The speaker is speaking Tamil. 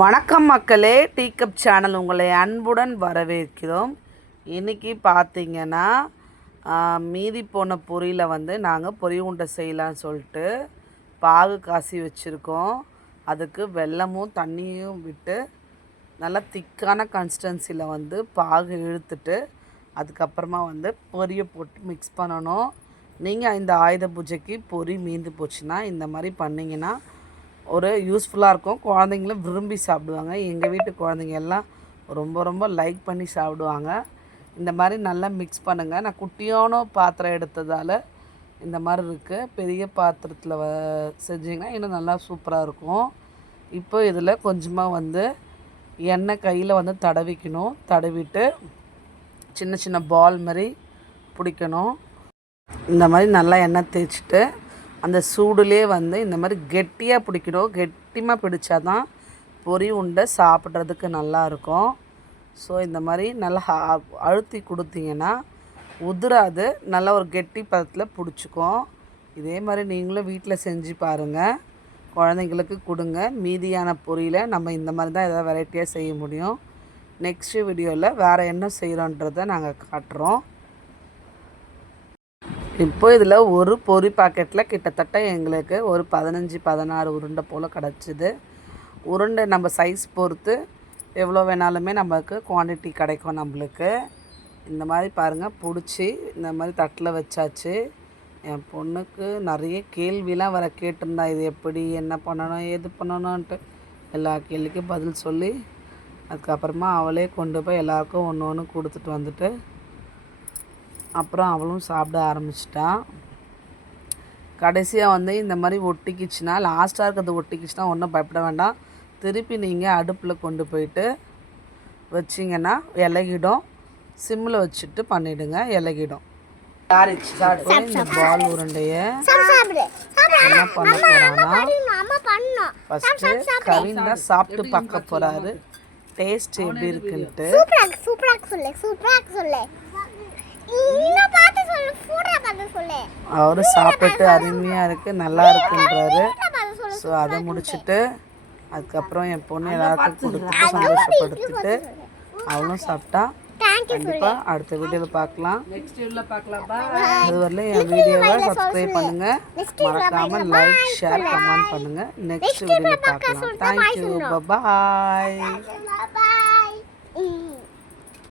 வணக்கம் மக்களே, டீ கப் சேனல் உங்களை அன்புடன் வரவேற்கிறோம். இன்றைக்கி பார்த்திங்கன்னா மீதி போன பொரியில் நாங்கள் பொரி உண்டை செய்யலான்னு சொல்லிட்டு பாகு காசி வச்சுருக்கோம். அதுக்கு வெல்லமும் தண்ணியும் விட்டு நல்லா திக்கான கன்சிஸ்டன்சியில் பாகு இழுத்துட்டு அதுக்கப்புறமா பொரியை போட்டு மிக்ஸ் பண்ணணும். நீங்கள் இந்த ஆயுத பூஜைக்கு பொரி மீந்து போச்சுன்னா இந்த மாதிரி பண்ணிங்கன்னா ஒரு யூஸ்ஃபுல்லாக இருக்கும். குழந்தைங்களும் விரும்பி சாப்பிடுவாங்க. எங்கள் வீட்டு குழந்தைங்க எல்லாம் ரொம்ப லைக் பண்ணி சாப்பிடுவாங்க. இந்த மாதிரி நல்லா மிக்ஸ் பண்ணுங்கள். நான் குட்டியான பாத்திரம் எடுத்ததால் இந்த மாதிரி இருக்குது. பெரிய பாத்திரத்தில் செஞ்சிங்கன்னா இன்னும் நல்லா சூப்பராக இருக்கும். இப்போ இதில் கொஞ்சமாக எண்ணெய் கையில் தடவிக்கணும். தடவிட்டு சின்ன பால் மாதிரி பிடிக்கணும். இந்த மாதிரி நல்லா எண்ணெய் தேய்ச்சிட்டு அந்த சூடுலேயே இந்த மாதிரி கெட்டியாக பிடிக்கணும். கெட்டியாக பிடிச்சா தான் பொரி உண்டை சாப்பிட்றதுக்கு நல்லாயிருக்கும். ஸோ இந்த மாதிரி நல்லா அழுத்தி கொடுத்தீங்கன்னா உதிராது, நல்லா ஒரு கெட்டி பதத்தில் பிடிச்சிக்கும். இதே மாதிரி நீங்களும் வீட்டில் செஞ்சு பாருங்கள், குழந்தைங்களுக்கு கொடுங்க. மீதியான பொரியில் நம்ம இந்த மாதிரி தான் எதாவது வெரைட்டியாக செய்ய முடியும். நெக்ஸ்ட்டு வீடியோவில் வேறு என்ன செய்கிறோன்றதை நாங்கள் காட்டுறோம். இப்போ இதில் ஒரு பொரி பாக்கெட்டில் கிட்டத்தட்ட எங்களுக்கு ஒரு 15-16 உருண்டை போல் கிடச்சிது. உருண்டை நம்ம சைஸ் பொறுத்து எவ்வளோ வேணாலுமே நமக்கு குவான்டிட்டி கிடைக்கும் நம்மளுக்கு. இந்த மாதிரி பாருங்கள், பிடிச்சி இந்த மாதிரி தட்டில் வச்சாச்சு. என் பொண்ணுக்கு நிறைய கேள்விலாம் வர கேட்டிருந்தா, இது எப்படி, என்ன பண்ணணும், ஏது பண்ணணுன்ட்டு எல்லா கேள்விக்கும் பதில் சொல்லி அதுக்கப்புறமா அவளே கொண்டு போய் எல்லாருக்கும் ஒன்று ஒன்று கொடுத்துட்டு வந்துட்டு அப்புறம் அவளும் சாப்பிட ஆரம்பிச்சிட்டான். கடைசியாக இந்த மாதிரி ஒட்டிக்கிச்சுன்னா, லாஸ்ட்டாக இருக்கிறது ஒட்டிக்கிச்சுன்னா ஒன்றும் பயப்பட வேண்டாம். திருப்பி நீங்கள் அடுப்பில் கொண்டு போயிட்டு வச்சிங்கன்னா இலகிடும். சிம்மில் வச்சுட்டு பண்ணிவிடுங்க, இலகிடும். இந்த பால் உருண்டையை என்ன பண்ண போகிறான்னா, ஃபஸ்ட்டு கவின் தான் சாப்பிட்டு பார்க்க போகிறாரு டேஸ்ட் எப்படி இருக்குன்ட்டு. அவரு சாப்பிட்டு அருமையாக இருக்குது, நல்லா இருக்குன்றாரு. ஸோ அதை முடிச்சுட்டு அதுக்கப்புறம் என் பொண்ணு எல்லாருக்கும் கொடுத்துட்டு சந்தோஷப்படுத்திட்டு அவளும் சாப்பிட்டா. கண்டிப்பாக அடுத்த வீடியோவில் பார்க்கலாம். அது வரல என் வீடியோவை சப்ஸ்கிரைப் பண்ணுங்கள், மறக்காமல் லைக், ஷேர், கமெண்ட் பண்ணுங்கள். நெக்ஸ்ட் வீடியோவில் பார்க்கலாம். தேங்க்யூ, பாய்.